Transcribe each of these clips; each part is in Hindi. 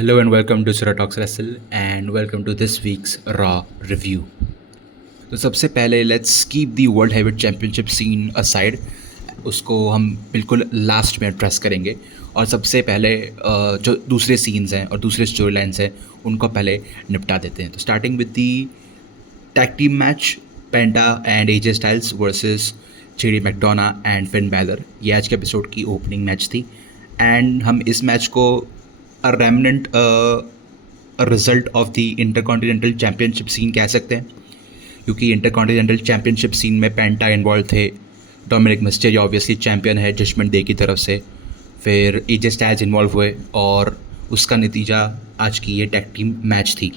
Hello and welcome to Sura Talks Wrestle and welcome to this week's Raw review. तो सबसे पहले let's keep the world heavyweight championship scene aside, उसको हम बिल्कुल लास्ट में एड्रेस करेंगे और सबसे पहले जो दूसरे सीन्स हैं और दूसरे स्टोरी लाइन्स हैं उनको पहले निपटा देते हैं. तो starting with the tag team match, penta and AJ Styles versus JD McDonagh and Finn Balor. ये आज के एपिसोड की ओपनिंग मैच थी एंड हम इस मैच को a remnant result of the Intercontinental Championship scene कह सकते हैं, क्योंकि इंटरकॉन्टिनेंटल चैम्पियनशिप सीन में पेंटा इन्वॉल्व थे. डोमिनिक मिस्टेरियो ऑब्वियसली चैम्पियन है जजमेंट डे की तरफ से. फिर एजे स्टाइल्स इन्वॉल्व हुए और उसका नतीजा आज की ये टैग टीम मैच थी.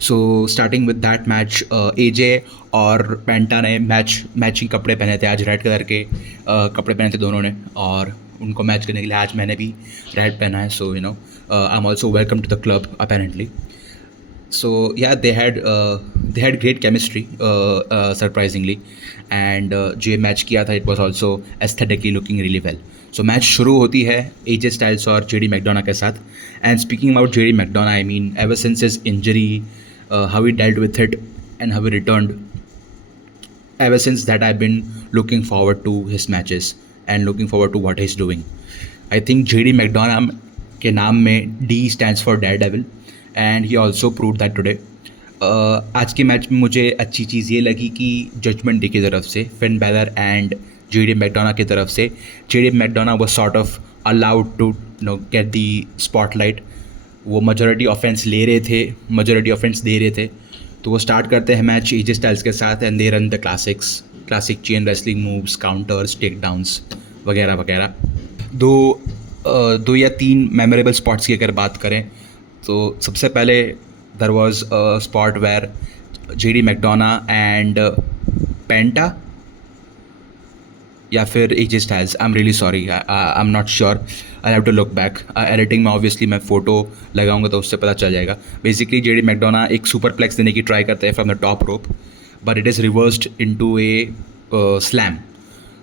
So starting with that match, AJ और पेंटा ने मैचिंग कपड़े पहने थे. आज रेड कलर के कपड़े पहने थे दोनों ने और उनको मैच करने के लिए आज मैंने भी रेड पहना है. So I am also welcome to the club apparently. So yeah, they had great chemistry, surprisingly, and जो ये मैच किया था it was also aesthetically looking really well. So match शुरू होती है AJ Styles और JD मैकडोना के साथ. And speaking about JD McDonagh, I mean ever since his injury, how he dealt with it and how he returned, ever since that I've been looking forward to his matches and looking forward to what he's doing. I think JD McDonagh के नाम में D stands for Daredevil. And he also prove that today. आज के मैच में मुझे अच्छी चीज़ ये लगी कि जजमेंट डे की तरफ से Finn Balor and JD McDonagh की तरफ से JD McDonagh was sort of allowed to get the spotlight. वो मेजॉरिटी ऑफेंस ले रहे थे, मेजॉरिटी ऑफेंस दे रहे थे. तो वो स्टार्ट करते हैं मैच एजे स्टाइल्स के साथ and they run the classic chain wrestling moves, counters, take downs वगैरह वगैरह. दो या तीन मेमोरेबल स्पॉट्स की अगर बात करें तो सबसे पहले there was a spot where JD McDonagh and Penta या फिर AJ Styles, I am really sorry, I am not sure, I have to look back. Editing में ऑब्वियसली मैं फ़ोटो लगाऊंगा तो उससे पता चल जाएगा. बेसिकली जेडी मैकडोना एक सुपर प्लेक्स देने की ट्राई करते हैं from the top rope, but it is reversed into a slam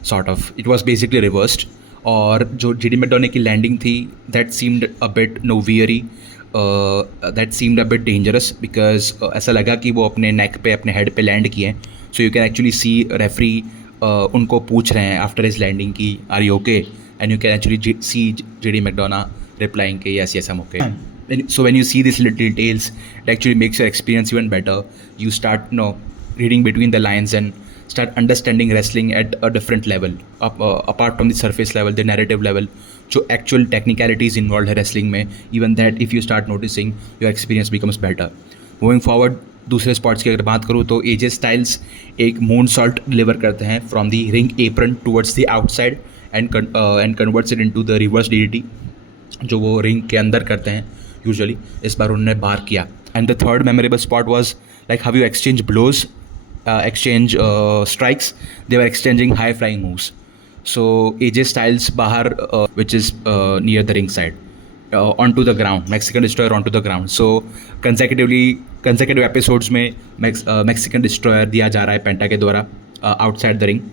sort of. It was basically reversed. और जो जेडी मैकडोना की लैंडिंग थी दैट सीम्ड अ बिट नोवियरी, that seemed a bit dangerous because ऐसा लगा कि वो अपने नेक पे, अपने हेड पे लैंड किए हैं. So you can actually see referee उनको पूछ रहे हैं आफ्टर हिज लैंडिंग की are you okay, and you can actually see JD McDonagh replying के yes yes I am okay. So when you see these little details, it actually makes your experience even better. You start reading between the lines and start understanding wrestling at a different level, apart from the surface level, the narrative level, जो actual technicalities involved है wrestling में. Even that if you start noticing, your experience becomes better. Moving forward, दूसरे स्पॉट्स की अगर बात करूँ तो एजे स्टाइल्स एक मून सॉल्ट डिलीवर करते हैं from the ring apron towards the outside and converts it into the reverse DDT जो वो रिंग के अंदर करते हैं यूजुअली. इस बार उन्होंने बार किया. And the third memorable spot was like how you exchange blows, exchange strikes. They were exchanging high flying moves. So AJ Styles bahar, which is near the ringside, onto the ground, Mexican Destroyer onto the ground. So consecutive episodes में Mexican Destroyer दिया जा रहा है पेंटा के द्वारा outside the ring.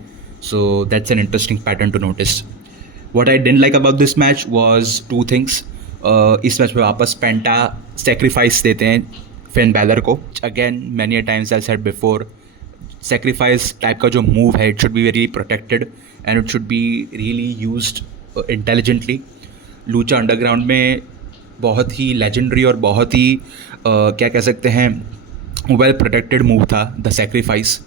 So that's an interesting pattern to notice. What I didn't like about this match was two things. इस मैच में वापस पेंटा sacrifice देते हैं फिन बैलर को. Again, many a times I said before, sacrifice type का जो मूव है it should be very protected and it should be really used intelligently. Lucha underground में बहुत ही लेजेंडरी और बहुत ही क्या कह सकते हैं वेल प्रोटेक्टेड मूव था द सेक्रीफाइस.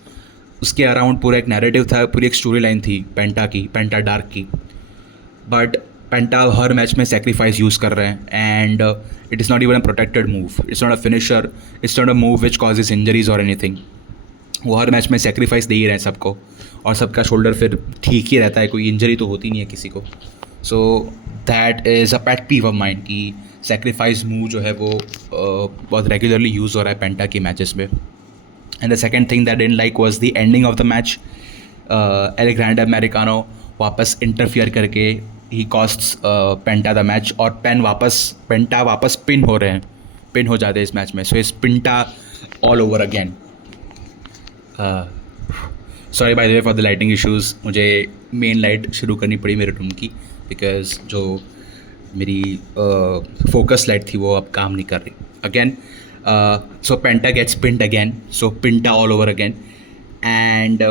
उसके अराउंड पूरा एक नैरेटिव था, पूरी एक स्टोरी लाइन थी पेंटा डार्क की. बट पेंटा हर मैच में सेक्रीफाइस यूज़ कर रहे हैं and it is not even a protected move. It's not a finisher, it's not a move which causes injuries और एनीथिंग. वो हर मैच में सेक्रीफाइस दे ही रहे हैं सबको और सबका शोल्डर फिर ठीक ही रहता है, कोई इंजरी तो होती नहीं है किसी को. So that is a pet peeve of mind कि सेक्रीफाइस मूव जो है वो बहुत रेगुलरली यूज़ हो रहा है पेंटा की मैचेस में. And the second thing that didn't like was the ending of the match. L grand americano वापस इंटरफियर करके ही कॉस्ट्स पेंटा द मैच और पेंटा वापस पिन हो रहे हैं, पिन हो जाते हैं इस मैच में. सो इस पिंटा all over again. Sorry by the way for the lighting issues. मुझे मेन लाइट शुरू करनी पड़ी मेरे रूम की बिकॉज जो मेरी फोकस लाइट थी वो अब काम नहीं कर रही अगेन. सो पेंटा गेट्स पिंड again, so पिंटा all over again. And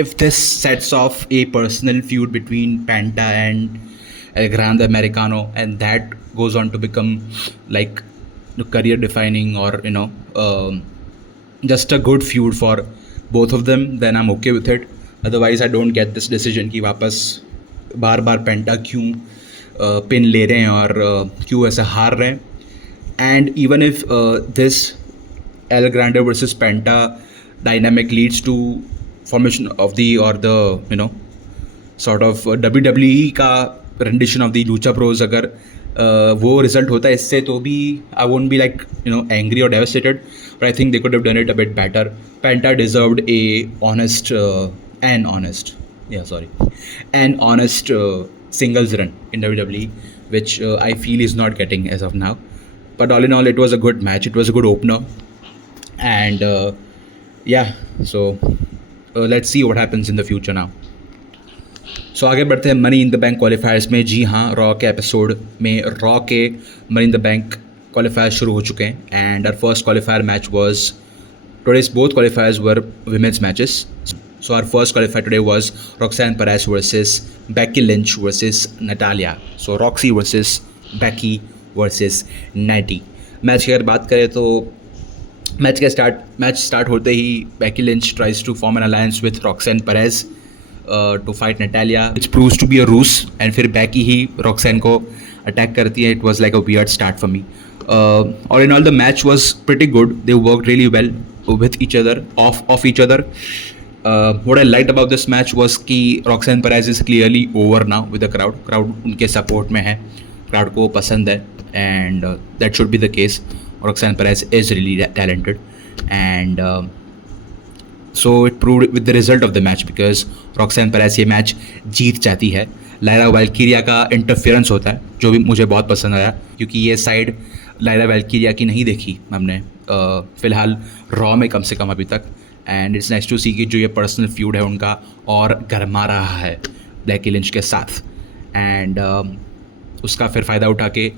if this sets off a personal feud between Penta and El Grande Americano, and that goes on to become like career defining, or just a good feud for both of them, then I'm okay with it. Otherwise I don't get this decision कि वापस बार बार पेंटा क्यों पिन ले रहे हैं और क्यों ऐसे हार रहे हैं. And even if this L Grande versus penta dynamic leads to formation of the, or the sort of WWE का rendition of the Lucha Bros, अगर वो result होता है इससे तो भी I won't be like angry or devastated, but I think they could have done it a bit better. Penta deserved a honest singles run in WWE, which I feel is not getting as of now. But all in all, it was a good match. It was a good opener, and so let's see what happens in the future now. So आगे बढ़ते हैं Money in the Bank qualifiers में. जी हाँ, रॉ के एपिसोड में रॉ के Money in the Bank qualifiers शुरू हो चुके हैं. And our first qualifier match was today's. Both qualifiers were women's matches. So our first qualifier today was Roxanne Perez versus Becky Lynch versus Natalya. So Roxy versus Becky versus Natty. Match की अगर बात करें तो मैच स्टार्ट होते ही Becky Lynch tries to form an alliance with Roxanne Perez to fight Natalya, which proves to be a ruse. and फिर Becky ही Roxanne को अटैक करती है. It was like a weird start for me. All in all, the match was pretty good. They worked really well with each other, off each other. What I liked about this match was कि Roxanne Perez is clearly over now with the crowd. Crowd उनके support में है, crowd को पसंद है, and that should be the case. Roxanne Perez is really talented, and so it proved with the result of the match, because Roxanne Perez ये मैच जीत जाती है. लायरा वैल्कीरिया का इंटरफेरेंस होता है जो भी मुझे बहुत पसंद आया, क्योंकि ये साइड लायरा वैल्कीरिया की नहीं देखी हमने फ़िलहाल रॉ में कम से कम अभी तक. And it's nice to see कि जो ये पर्सनल फ्यूड है उनका और गरमा रहा है बेकी लिंच के साथ. एंड उसका फिर फ़ायदा उठा के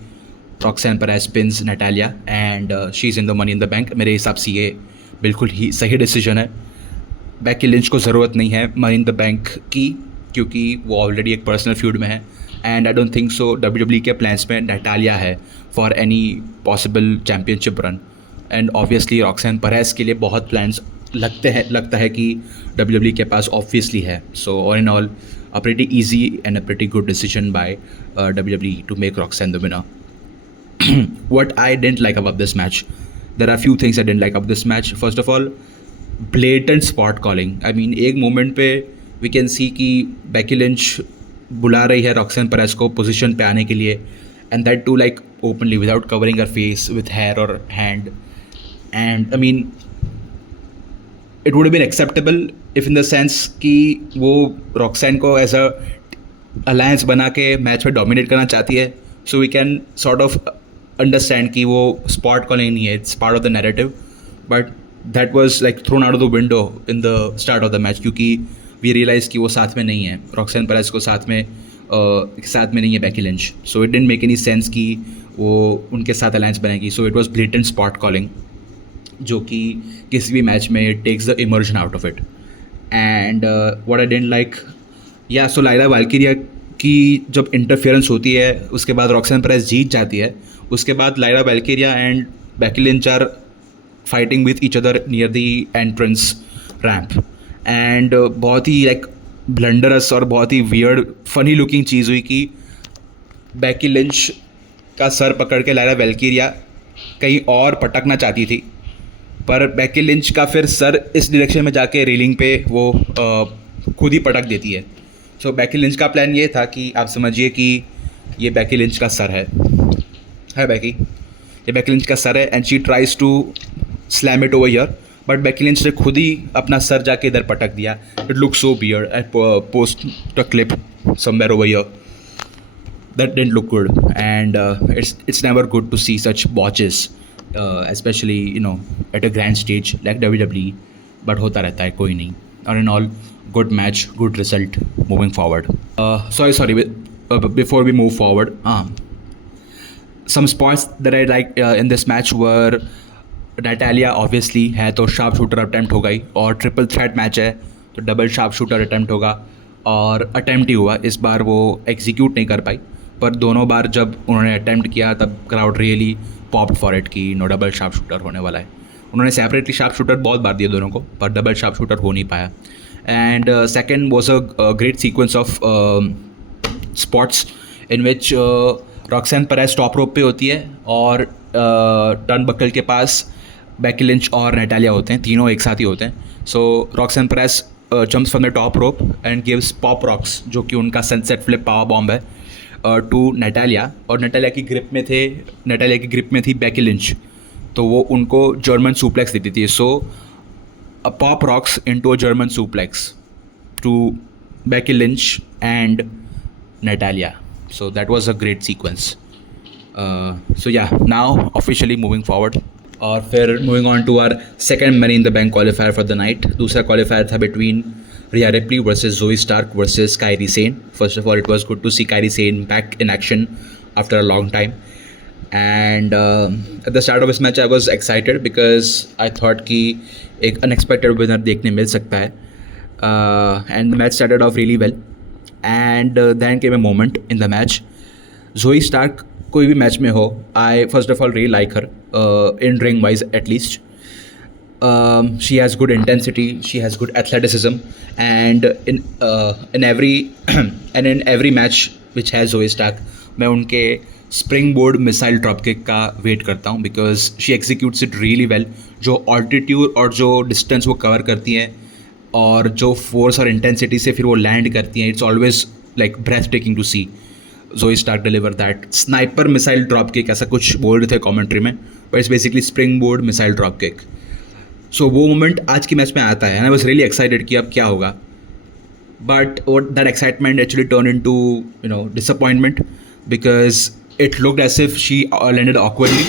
Roxanne Perez pins Natalya, and she's in the Money in the Bank. मेरे हिसाब से ये बिल्कुल ही सही डिसीजन है. बेकी लिंच को ज़रूरत नहीं है मनी इन द बैंक की, क्योंकि वो ऑलरेडी एक पर्सनल फ्यूड में है. And I don't think so WWE के प्लान्स में Natalya है for any possible championship run. And obviously Roxanne Perez के लिए बहुत प्लान्स लगता है कि WWE के पास ऑब्वियसली है. So all in all a pretty easy and a pretty good decision by WWE to make Roxanne the winner. What I didn't like about this match, there are a few things I didn't like about this match. First of all, blatant spot calling. I mean, एक मोमेंट पे we can see कि Becky Lynch बुला रही है Roxanne Perez को पोजीशन पे आने के लिए, and that too like openly without covering her face with hair or hand. And I mean, it would have been acceptable if in the sense कि वो Roxanne को as a alliance बना के मैच में dominate करना चाहती है, so we can sort of understand कि वो spot calling नहीं है, it's part of the narrative. But that was like thrown out of the window in the start of the match, क्योंकि we realized कि वो साथ में नहीं है, Roxanne Perez को साथ में नहीं है Becky Lynch. So it didn't make any sense कि वो उनके साथ alliance बनाएगी. So it was blatant spot calling, जो कि किसी भी मैच में it takes the immersion out of it. And what I didn't like, so Lyra Valkyria की जब इंटरफेरेंस होती है उसके बाद Roxanne Perez जीत जाती है. उसके बाद Lyra Valkyria and Becky Lynch are fighting with each other near the entrance ramp. And बहुत ही लाइक ब्लंडरस और बहुत ही वियर्ड फनी लुकिंग चीज़ हुई कि बेकी लिंच का सर पकड़ के लायरा वैल्कीरिया कहीं और पटकना चाहती थी, पर बेकी लिंच का फिर सर इस डायरेक्शन में जाके रेलिंग पे वो खुद ही पटक देती है. सो बेकी लिंच का प्लान ये था कि आप समझिए कि ये बेकी लिंच का सर है बेकी, ये बेकी लिंच का सर है, and she tries to slam it over here, but Becky Lynch ने खुद ही अपना सर जाके इधर पटक दिया. It look so weird. I post the clip somewhere over here. That didn't look good, and it's never good to see such botches, especially at a grand stage like WWE. But होता रहता है, कोई नहीं. All in all, good match, good result moving forward. Sorry. before we move forward, some spots that I liked in this match were Natalia obviously है तो sharp shooter attempt हो गई, और triple threat match है तो double sharp shooter attempt होगा, और attempt ही हुआ, इस बार वो execute नहीं कर पाई, पर दोनों बार जब उन्होंने attempt किया तब crowd really popped for it कि नो double sharp shooter होने वाला है. उन्होंने separately sharp shooter बहुत बार दिए दोनों को, पर double sharp shooter हो नहीं पाया. And second was a great sequence of spots in which Roxanne Perez top rope पे होती है और टर्नबकल के पास बेकी लिंच और नैटालिया होते हैं, तीनों एक साथ ही होते हैं. So Roxanne Perez jumps from the top rope and gives Pop Rocks, जो कि उनका सनसेट फ्लिप पावर बॉम्ब है, टू नैटालिया. और नैटालिया की ग्रिप में थी बेकी लिंच, तो वो उनको जर्मन सुप्लेक्स देती थी. So a Pop Rocks into a German suplex to Becky Lynch and Natalia. So that was a great sequence. So yeah, now officially moving forward. और फिर moving on to our second Money in the Bank qualifier for the night. दूसरा qualifier था between Rhea Ripley versus Zoe Stark versus Kairi Sane. First of all, it was good to see Kairi Sane back in action after a long time. And at the start of this match, I was excited because I thought कि एक unexpected winner देखने मिल सकता है. And the match started off really well. And then came a moment in the match. Zoe Stark कोई भी मैच में हो, I first of all really like her, in ring wise at least. She has good intensity, she has good athleticism, and in every match which has Zoe Stark, मैं उनके springboard missile dropkick का वेट करता हूँ because she executes it really well. जो altitude और जो distance वो cover करती हैं और जो फोर्स और इंटेंसिटी से फिर वो लैंड करती हैं, it's always like breathtaking to see. Zoe Stark deliver that sniper missile drop kick, ऐसा कुछ बोल रहे थे कमेंट्री में, but it's basically springboard missile drop kick. So वो मोमेंट आज की मैच में आता है and I was really excited कि अब क्या होगा, but that excitement actually turn into disappointment because it looked as if she landed awkwardly.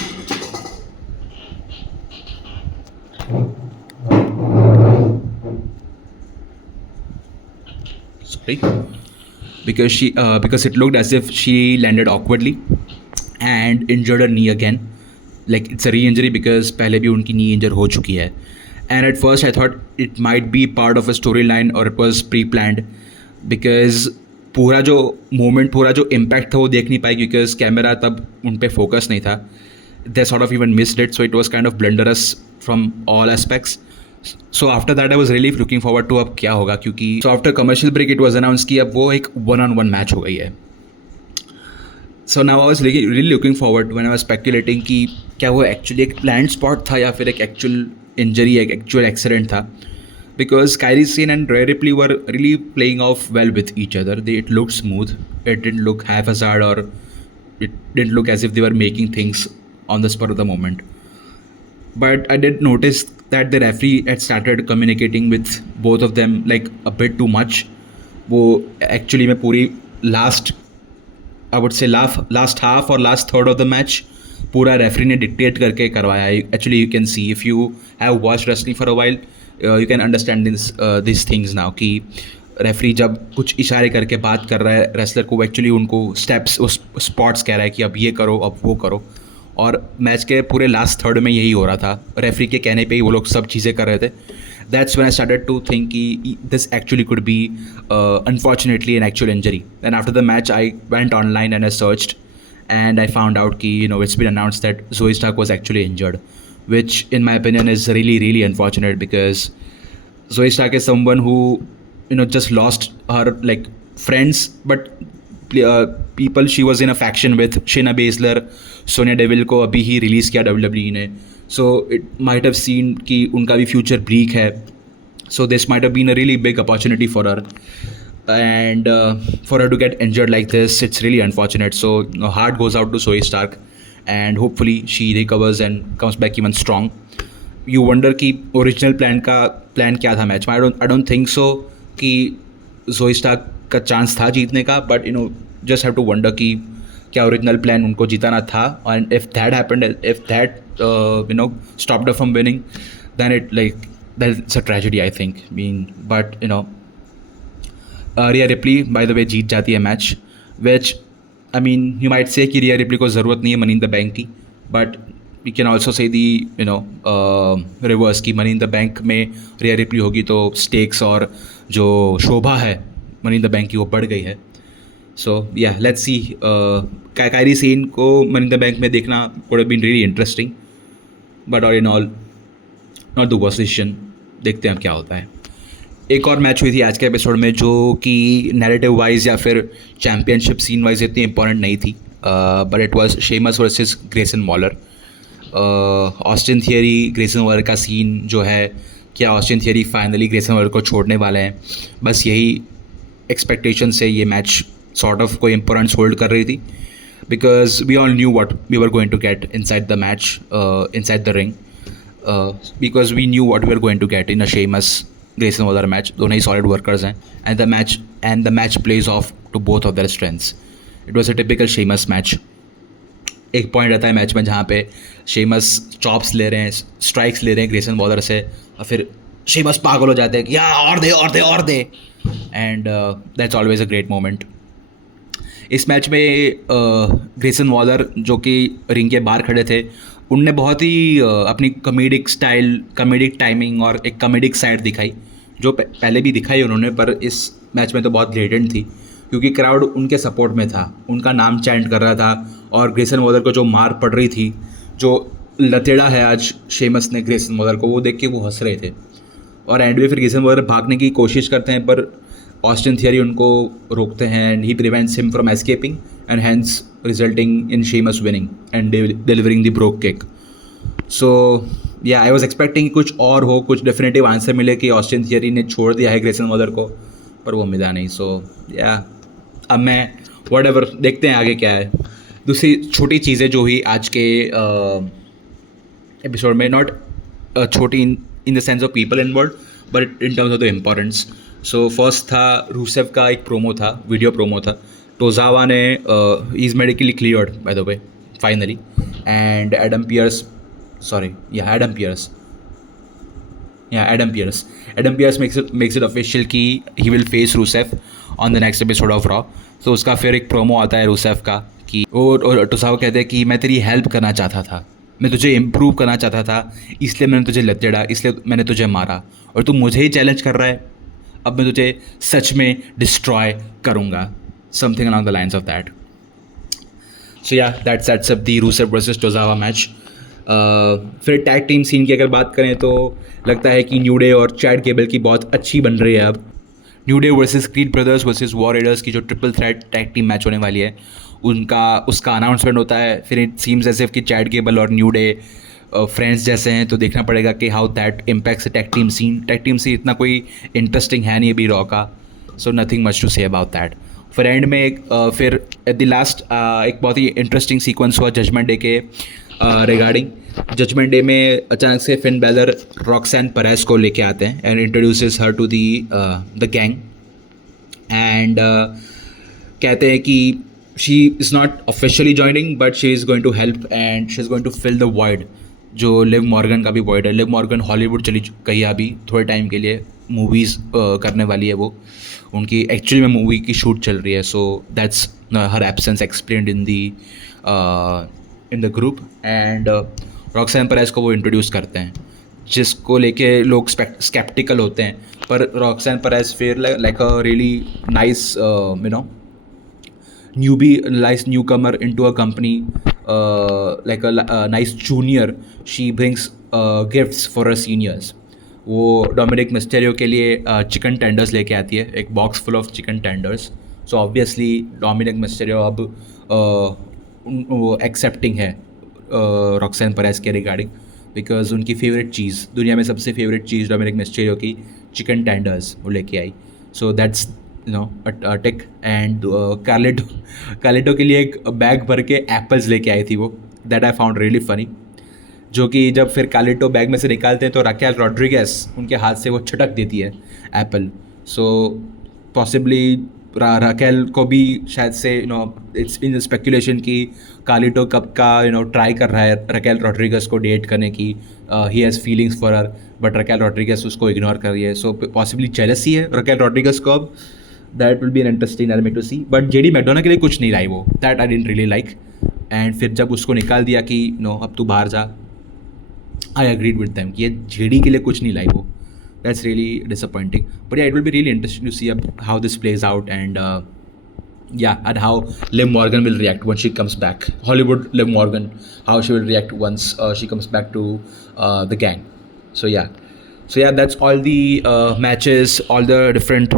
Because it looked as if she landed awkwardly and injured her knee again. Like it's a re-injury because पहले भी उनकी knee injure हो चुकी है. And at first I thought it might be part of a storyline or it was pre-planned because पूरा जो moment, पूरा जो impact था वो देख नहीं पाई क्योंकि कैमरा तब उन पे फोकस नहीं था. They sort of even missed it, so it was kind of blunderous from all aspects. So after that I was really looking forward to अब क्या होगा, क्योंकि so after commercial break it was announced कि अब वो एक 1-on-1 मैच हो गई है. So now I was really looking forward when I was speculating कि क्या वो एक्चुअली एक planned spot था या फिर एक actual injury, एक actual accident था, because Kairi Sane and Rhea Ripley were really playing off well with each other. It looked smooth, it didn't look haphazard or it didn't look as if they were making things on the spur of the moment. But I did notice that the referee had started communicating with both of them like a bit too much. वो actually में पूरी last half or last third of the match पूरा referee ने dictate करके करवाया. Actually you can see if you have watched wrestling for a while, you can understand these things now कि referee जब कुछ इशारे करके बात कर रहा है wrestler को, actually उनको steps उस spots कह रहा है कि अब ये करो अब वो करो. और मैच के पूरे लास्ट थर्ड में यही हो रहा था, रेफरी के कहने पे ही वो लोग सब चीज़ें कर रहे थे. That's when I started to think कि this actually could be unfortunately an actual injury. And after the match I went online and I searched and I found out कि it's been announced that Zoe Stark was actually injured, which in my opinion is really unfortunate because Zoe Stark is someone who just lost her like friends, but people she was in a faction with. Shayna Baszler, Sonya Deville को अभी ही रिलीज़ किया WWE ने, so it might have seen कि उनका भी फ्यूचर ब्रीक है, so this might have been a really big opportunity for her. And for her to get injured like this, it's really unfortunate. So heart goes out to Zoe Stark and hopefully she recovers and comes back even strong. You wonder कि original plan क्या था मैच में. I don't think so कि Zoe Stark का चांस था जीतने का, but just have to wonder कि क्या original plan उनको जीताना था, and if that happened, if that stopped her from winning, then that's a tragedy I think. But Rhea Ripley by the way जीत जाती है match. Which I mean you might say कि रिया रिप्ली को ज़रूरत नहीं है मनी इन द बैंक की, but you can also say the reverse की मनी इन द बैंक में रिया रिप्ली होगी तो स्टेक्स और जो शोभा है मनी इन द बैंक की वो बढ़ गई है. सो या लेट्स सी. कायरी सेन को मनी इन द बैंक में देखना would have been really interesting, but all in all not the worst decision. देखते हैं अब क्या होता है. एक और मैच हुई थी आज के एपिसोड में जो कि नैरेटिव वाइज या फिर चैम्पियनशिप सीन वाइज इतनी इंपॉर्टेंट नहीं थी, but it was Sheamus versus Grayson Waller. Austin Theory Grayson Waller का सीन जो है, क्या Austin Theory finally Grayson Waller को छोड़ने वाले हैं, बस यही एक्सपेक्टेशन से ये मैच सॉर्ट ऑफ कोई इंपॉर्टेंस होल्ड कर रही थी, because we all knew what we were going to get inside the match, inside the ring, because we knew what we are going to get in a Sheamus Grayson Waller match. दोनों ही सॉलिड वर्कर्स हैं and the match plays off to both of their strengths. It was a typical Sheamus match. एक पॉइंट रहता है मैच में जहाँ पे शेमस चॉप्स ले रहे हैं, स्ट्राइक्स ले रहे हैं ग्रेसन वॉलर से, और फिर शेमस पागल हो जाते हैं कि या और दे और दे और दे, and that's always a great moment. इस मैच में ग्रेसन वॉलर जो कि रिंग के बाहर खड़े थे, उनने बहुत ही अपनी कॉमेडिक स्टाइल, कॉमेडिक टाइमिंग और एक कॉमेडिक साइड दिखाई, जो पहले भी दिखाई उन्होंने, पर इस मैच में तो बहुत ब्लेटेंट थी क्योंकि क्राउड उनके सपोर्ट में था, उनका नाम चैंट कर रहा था, और ग्रेसन वॉलर को जो मार पड़ रही थी, जो लतेड़ा है आज शेमस ने ग्रेसन वॉलर को, वो देख के वो हंस रहे थे. और एंड में फिर ग्रेसन वॉलर भागने की कोशिश करते हैं, पर ऑस्टिन थियरी उनको रोकते हैं and he prevents him from escaping and hence resulting in Sheamus winning and delivering the Brogue kick. So yeah I was expecting कुछ और हो, कुछ डेफिनेटिव आंसर मिले कि ऑस्टिन थियरी ने छोड़ दिया है ग्रेसन वॉलर को, पर वो मिला नहीं. सो या अब मैं वट एवर देखते हैं आगे क्या है. दूसरी छोटी चीज़ें जो हुई आज के एपिसोड में, नॉट छोटी in the sense of people involve, but in terms of the importance. So first था रूसेव का एक प्रोमो था, वीडियो प्रोमो था. टोजावा ने is medically cleared by the way finally, and Adam Pearce makes it official कि he will face Rusev on the next episode of Raw. तो उसका फिर एक प्रोमो आता है रूसेव का कि और टोजावा कहते हैं कि मैं तेरी हेल्प करना चाहता था, मैं तुझे इम्प्रूव करना चाहता था, इसलिए मैंने तुझे लतेड़ा, इसलिए मैंने तुझे मारा, और तू मुझे ही चैलेंज कर रहा है, अब मैं तुझे सच में डिस्ट्रॉय करूँगा. Something along the lines of that. So yeah that sets up the Rusev versus Tozawa match. फिर टैग टीम सीन की अगर बात करें तो लगता है कि न्यू डे और चैड गेबल की बहुत अच्छी बन रही है. अब New Day versus Creed Brothers versus War Raiders की जो triple threat tag team match होने वाली है, उसका अनाउंसमेंट होता है. फिर इट सीम्स एज इफ कि चैड गेबल और न्यू डे फ्रेंड्स जैसे हैं, तो देखना पड़ेगा कि how that impacts tag team scene. Tag team scene इतना कोई इंटरेस्टिंग है नहीं अभी रॉ का, so nothing much to say about that. फिर एंड में फिर एट द लास्ट एक बहुत ही इंटरेस्टिंग सीक्वेंस हुआ जजमेंट डे के रिगार्डिंग. जजमेंट डे में अचानक से फिन बैलर रॉक्सैन परेस को लेके आते हैं and introduces her to the gang, and कहते हैं कि she is not officially joining but she is going to help and she is going to fill the void, जो लिव मॉर्गन का भी वॉइड है. लिव मॉर्गन हॉलीवुड चली गई अभी थोड़े टाइम के लिए, मूवीज़ करने वाली है वो, उनकी एक्चुअली में मूवी की शूट चल रही है. So that's her absence explained in the group, and Roxanne Perez को वो इंट्रोड्यूस करते हैं, जिसको लेके लोग स्केप्टिकल होते हैं, पर रॉक्सैन परेस फिर like a really nice newcomer into a company, like a nice junior, she brings gifts for her seniors. वो डोमिनिक मिस्टेरियो के लिए चिकन टेंडर्स लेके आती है, एक box full of chicken tenders. So obviously Dominik Mysterio अब वो एक्सेप्टिंग है रॉक्सैन परेस के रिगार्डिंग, बिकॉज उनकी फेवरेट चीज़, दुनिया में सबसे फेवरेट चीज़ डोमिनिक मिस्टेरियो की चिकन टेंडर्स वो लेके आई. So that's a tick. And Carlito के लिए एक बैग भर के एप्पल्स लेके आई थी वो, that I found really funny. जो कि जब फिर कार्लेटो बैग में से निकालते हैं तो राकेल रॉड्रिगेज उनके हाथ से वो छटक देती है एप्पल. सो पॉसिबली राकेल को भी शायद से इट्स इन स्पेकुलेशन कि कार्लेटो कब का ट्राई कर रहा है राकेल रॉड्रिगेज को डेट करने की, he has feelings for her, but Raquel Rodriguez उसको इग्नोर कर रही है. सो पॉसिबली जेलसी है राकेल रॉड्रिगेज को अब, that will be an interesting element to see. But JD McDonagh के लिए कुछ नहीं लाई वो, that I didn't really like. And फिर जब उसको निकाल दिया कि नो अब तू बाहर जा, आई अग्रीड विद देम कि ये जेडी के लिए कुछ नहीं लाई वो. That's really disappointing. But yeah it will be really interesting to see अब how this plays out and and how Liv Morgan will react when she comes back. Hollywood Liv Morgan, how she will react once she comes back to the gang. So yeah, that's all the matches, all the different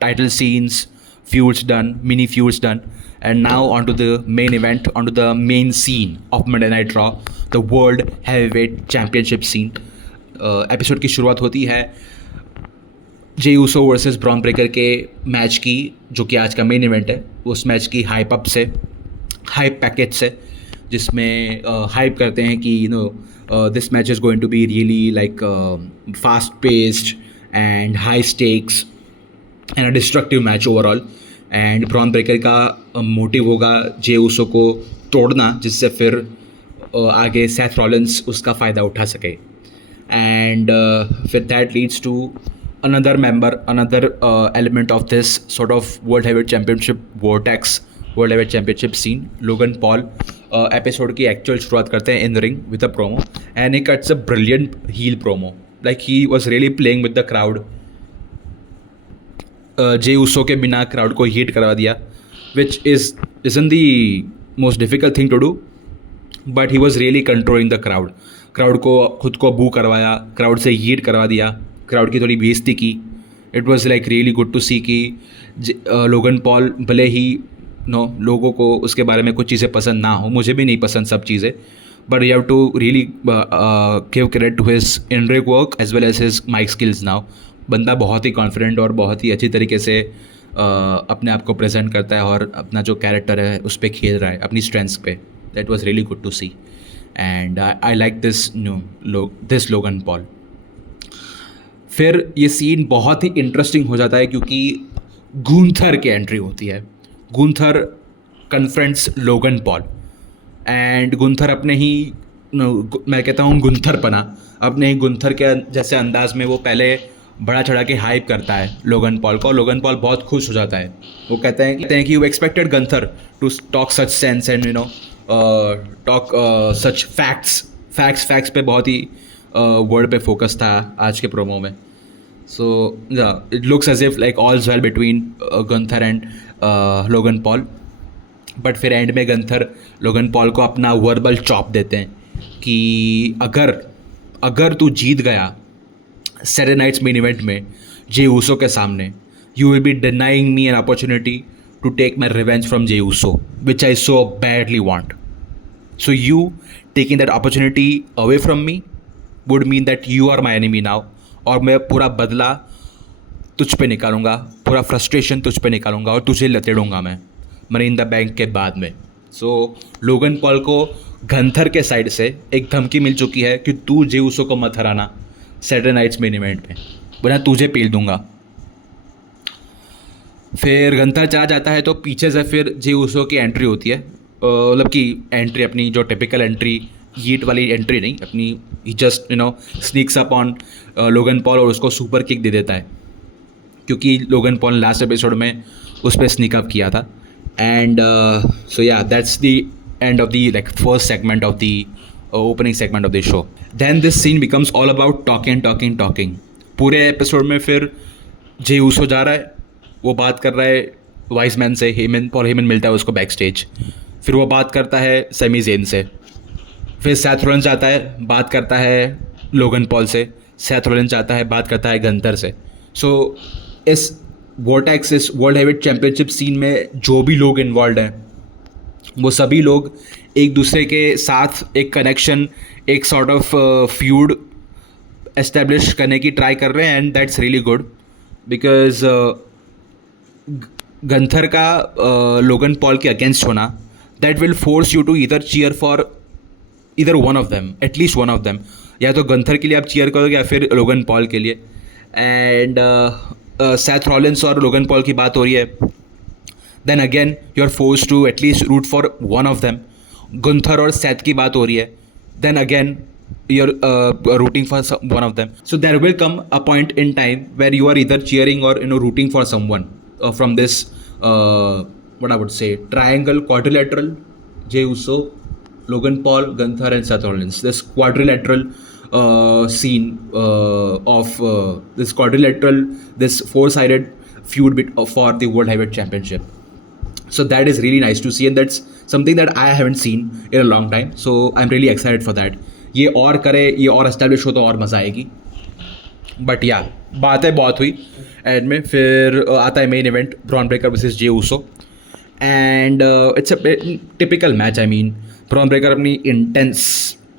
title scenes, feuds done, mini feuds done, and now onto the main event, onto the main scene of Monday Night Raw, the World Heavyweight Championship scene. Episode की शुरुआत होती है जे यूसो वर्सेस ब्रॉन ब्रेकर के मैच की, जो कि आज का मेन इवेंट है. उस मैच की हाइप अप से, हाइप पैकेज से, जिसमें हाइप करते हैं कि you know this match is going to be really like fast paced and high stakes and a destructive match overall. And Bron Breakker का मोटिव होगा जे यूसो को तोड़ना, जिससे फिर आगे सेथ रॉलिंस उसका फ़ायदा उठा सके. एंड फिर that leads to another member, another element of this sort of World Heavyweight Championship vortex, World Heavyweight Championship scene. Logan Paul episode की actual शुरुआत करते हैं in the ring with a promo, and he cuts a brilliant heel promo. Like he was really playing with the crowd. J Uso के बिना crowd को heat करवा दिया, which isn't the most difficult thing to do, but he was really controlling the crowd. Crowd को खुद को boo करवाया, crowd से heat करवा दिया, क्राउड की थोड़ी बेइज्जती की. It was like really good to see कि लोगन पॉल भले ही लोगों को उसके बारे में कुछ चीज़ें पसंद ना हो, मुझे भी नहीं पसंद सब चीज़ें, but you have to really give credit to his in ring work as well as his mic skills. Now बंदा बहुत ही कॉन्फिडेंट और बहुत ही अच्छी तरीके से अपने आप को प्रेजेंट करता है और अपना जो कैरेक्टर है उस पर खेल रहा है, अपनी स्ट्रेंथ्स पे. That was really good to see and I like this Logan Paul. फिर ये सीन बहुत ही इंटरेस्टिंग हो जाता है क्योंकि गुंथर की एंट्री होती है. Gunther confronts Logan Paul and Gunther अपने ही मैं कहता हूँ गुंथरपना, अपने ही गुंथर के जैसे अंदाज में वो पहले बड़ा चढ़ा के हाइप करता है लोगन पॉल को. लोगन पॉल बहुत खुश हो जाता है. वो कहते हैं कि you expected Gunther to talk such sense and you know talk such facts पे बहुत ही वर्ड पे फोकस था आज के प्रोमो में. So yeah, it looks as if like all's well between Gunther and Logan Paul. But फिर एंड में गंथर लोगन पॉल को अपना वर्बल चॉप देते हैं कि अगर तू जीत गया सैटरडे नाइट्स मेन इवेंट में जे ऊसो के सामने, you will be denying me an opportunity to take my revenge from Jey Uso which I so badly want. So you taking that opportunity away from me would mean that you are my enemy now, और मैं पूरा बदला तुझ पे निकालूंगा, पूरा फ्रस्ट्रेशन तुझ पे निकालूंगा और तुझे लतेड़ूंगा मैं मनी इन द बैंक के बाद में. सो लोगन पॉल को गंथर के साइड से एक धमकी मिल चुकी है कि तू जे ऊसो को मत हराना सैटरडे नाइट्स मेन इवेंट में, वरना तुझे पेल दूंगा. फिर गंथर चला जाता है तो पीछे से फिर जे ऊसो की एंट्री होती है, मतलब कि एंट्री अपनी जो टिपिकल एंट्री, हीट वाली एंट्री नहीं अपनी, he just sneaks up on Logan Paul और उसको सुपर किक दे देता है क्योंकि लोगन पॉल लास्ट एपिसोड में उस पर स्नीक अप किया था. And so yeah that's the end of the like first segment of the opening segment of the show. Then this scene becomes all about talking. पूरे एपिसोड में फिर जे ऊसो जा रहा है, वो बात कर रहा है वाइस मैन से, पॉल हेमन मिलता है उसको बैक स्टेज, फिर वो बात करता है सेमी ज़ेन से, फिर सैथ रॉलिंस आता है बात करता है लोगन पॉल से, सैथ रॉलिंस आता है बात करता है गंथर से. सो इस वोर्टेक्स, इस वर्ल्ड हेवीवेट चैम्पियनशिप सीन में जो भी लोग इन्वॉल्व हैं वो सभी लोग एक दूसरे के साथ एक कनेक्शन, एक सॉर्ट ऑफ फ्यूड एस्टेब्लिश करने की ट्राई कर रहे हैं. And that's really good because Gunther का लोगन पॉल के अगेंस्ट होना, that will force you to either cheer for either one of them, at least one of them. या तो गंथर के लिए आप चीयर करोगे या फिर लोगन पॉल के लिए. एंड सैथ रॉलिंस और लोगन पॉल की बात हो रही है, then again you are force to at least root for one of them. Gunther और सैथ की बात हो रही है, then again you are rooting for one of them. So there will come a point in time where you are either cheering और rooting for someone. from this, what I would say, triangle, quadrilateral, Jey Uso, Logan Paul, Gunther, and Seth Rollins. This quadrilateral scene of this quadrilateral, this four-sided feud for the World Heavyweight Championship. So that is really nice to see, and that's something that I haven't seen in a long time. So I'm really excited for that. ये और करे, ये और एस्टेब्लिश हो तो और मज़ा आएगी. बट या बातें बहुत हुई एंड में. फिर आता है main event, Bron Breakker versus Jey Uso. And it's a typical match. I mean Bron Breakker अपनी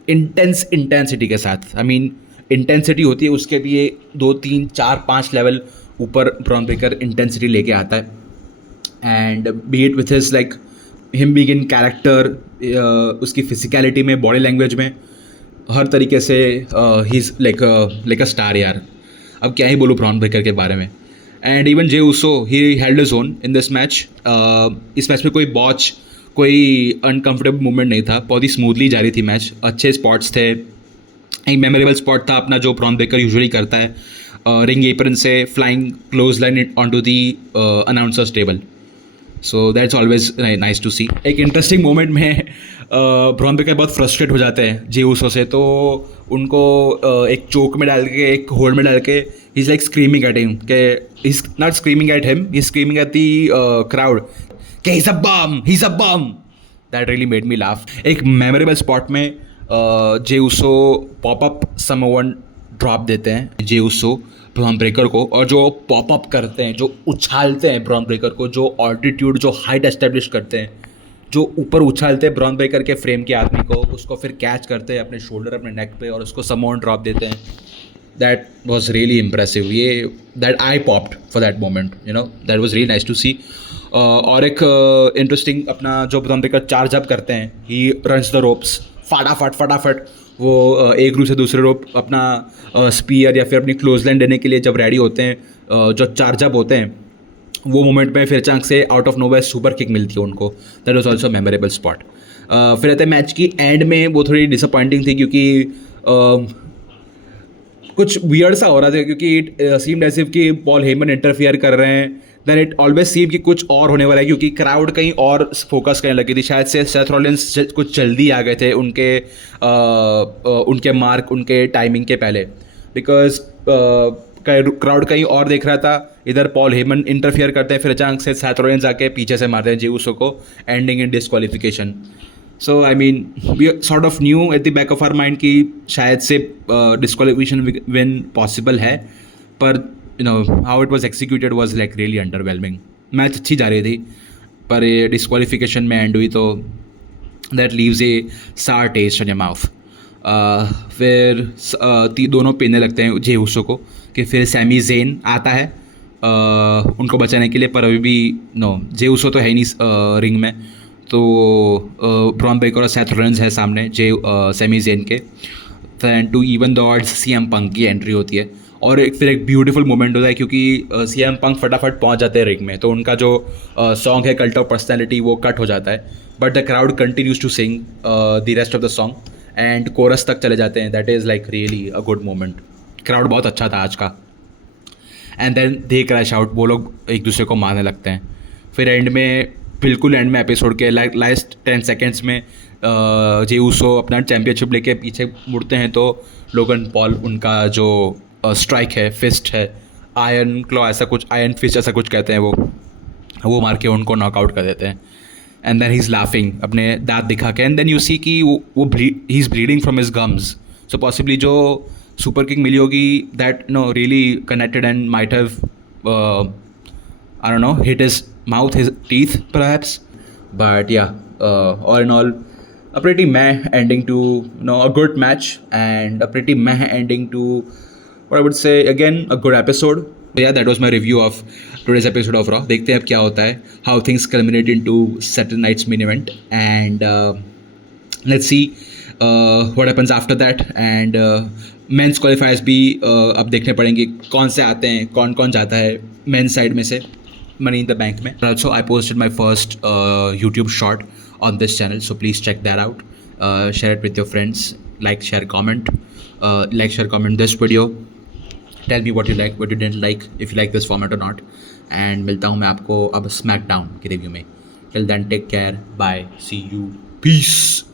इंटेंसिटी के साथ, आई मीन इंटेंसिटी होती है उसके लिए 2, 3, 4, 5 लेवल ऊपर ब्रॉन ब्रेकर इंटेंसिटी लेके आता है. And B it with his like him being in character, उसकी फिजिकलिटी में, बॉडी लैंग्वेज में, हर तरीके से ही इज़ लाइक अ स्टार यार. अब क्या ही बोलूँ ब्रॉन ब्रेकर के बारे में. And even Jey Uso, he held his own in this match. इस मैच में कोई बॉच, कोई अनकम्फर्टेबल मूवमेंट नहीं था. बहुत ही स्मूथली जा रही थी मैच. अच्छे स्पॉट्स थे. एक मेमोरेबल स्पॉट था अपना जो ब्रॉन ब्रेकर यूजुअली करता है, रिंग एप्रन से flying clothesline it on to the announcers table. So that's always nice to see. एक इंटरेस्टिंग मोमेंट में ब्रॉन ब्रेकर बहुत फ्रस्ट्रेट हो जाते हैं जे ऊसो से, तो उनको एक चोक में डाल के, एक होल्ड में डाल के, he is like screaming at him, के he is not screaming at him, he is screaming at the crowd के he is a bum. That really made me laugh. एक मेमोरेबल स्पॉट में Jey Uso popup someone drop देते हैं जे ऊसो ब्रॉन ब्रेकर को, और जो पॉपअप करते हैं, जो उछालते हैं ब्रॉन ब्रेकर को, जो ऑल्टीट्यूड, जो हाइट एस्टेब्लिश करते हैं, जो ऊपर उछालते हैं ब्रॉन ब्रेकर के फ्रेम के आदमी को, उसको फिर कैच करते हैं अपने शोल्डर, अपने नेक पे, और उसको समवन ड्रॉप देते हैं. That was really impressive. Yeah that I popped for that moment, you know, that was really nice to see. और एक इंटरेस्टिंग अपना जो ब्रॉन ब्रेकर चार्ज अप करते हैं, ही रन्स द रोप्स फटाफट. वो एक रूप से दूसरे रोप अपना स्पीयर या फिर अपनी क्लोज लाइन देने के लिए जब रेडी होते हैं, जो चार्ज अप होते हैं, वो मोमेंट में फिर अचानक से out of nowhere super kick मिलती है उनको. That was also memorable spot. फिर आते हैं मैच की एंड में, वो थोड़ी डिसअपॉइंटिंग थी क्योंकि कुछ वियर्ड सा हो रहा था, क्योंकि इट सीम्ड एज इफ कि पॉल हेमन इंटरफियर कर रहे हैं. देन इट ऑलवेज सीम कि कुछ और होने वाला है, क्योंकि क्राउड कहीं और फोकस करने लगी थी. शायद से सेथ रॉलिंस कुछ जल्दी आ गए थे उनके मार्क, उनके टाइमिंग के पहले, बिकॉज क्राउड कहीं और देख रहा था. इधर पॉल हेमन इंटरफियर करते हैं, फिर अचानक से सेथ रॉलिंस आके पीछे से मारते हैं जे ऊसो को, ending in disqualification. So I mean we sort of knew at the back of our mind कि शायद से डिस्क्वालिफिकेशन विन पॉसिबल है, पर you know how it was executed was like really underwhelming. Match अच्छी जा रही थी, पर ये डिस्क्वालिफिकेशन में एंड हुई तो दैट लीव्स ए सार टेस्ट इन योर माउथ. फिर दोनों पीने लगते हैं जे ऊसो को, कि फिर सैमी ज़ेन आता है उनको बचाने के लिए, पर अभी भी नो, जे ऊसो तो है ही नहीं रिंग में, तो ब्रॉन ब्रेकर और सेथ रॉलिंस है सामने सैमी ज़ेन के. Then to even the odds CM Punk की एंट्री होती है, और फिर एक ब्यूटीफुल मोमेंट होता है, क्योंकि सीएम पंक फटाफट पहुंच जाते हैं रिंग में, तो उनका जो सॉन्ग है कल्ट ऑफ पर्सनैलिटी वो कट हो जाता है, but the crowd continues to sing the rest of the song and chorus तक चले जाते हैं. That is like really a good moment. Crowd बहुत अच्छा था आज का. And then they crash out, वो लोग एक दूसरे को मारने लगते हैं. फिर एंड में, बिल्कुल एंड में एपिसोड के लास्ट 10 सेकेंड्स में जे ऊसो अपना चैम्पियनशिप लेके पीछे मुड़ते हैं, तो लोगन पॉल उनका जो स्ट्राइक है, फिस्ट है, आयरन क्लॉ ऐसा कुछ, आयरन फिस्ट ऐसा कुछ कहते हैं, वो मार के उनको नॉकआउट कर देते हैं. And then he is laughing अपने दांत दिखा के, एंड देन यू सी कि वो he is bleeding from his gums. So possibly जो सुपर किक मिली होगी, that no really connected and might have I don't know hit his mouth, his teeth perhaps. But yeah, all in all, a pretty meh ending to, you know, a good match, and a pretty meh ending to what I would say again a good episode. So yeah, that was my review of today's episode of Raw. देखते हैं अब क्या होता है, how things culminate into Saturday night's main event, and let's see what happens after that. And men's qualifiers भी अब देखने पड़ेंगे कौन से आते हैं, कौन कौन जाता है men's साइड में से Money in the Bank में. Also, I posted my first YouTube short on this channel, so please check that out. Share it with your friends. Like, share, comment. Like, share, comment this video. Tell me what you like, what you didn't like, if you like this format or not. And मिलता हूँ मैं आपको अब स्मैकडाउन की रिव्यू में. Till then take care, bye, see you, piece.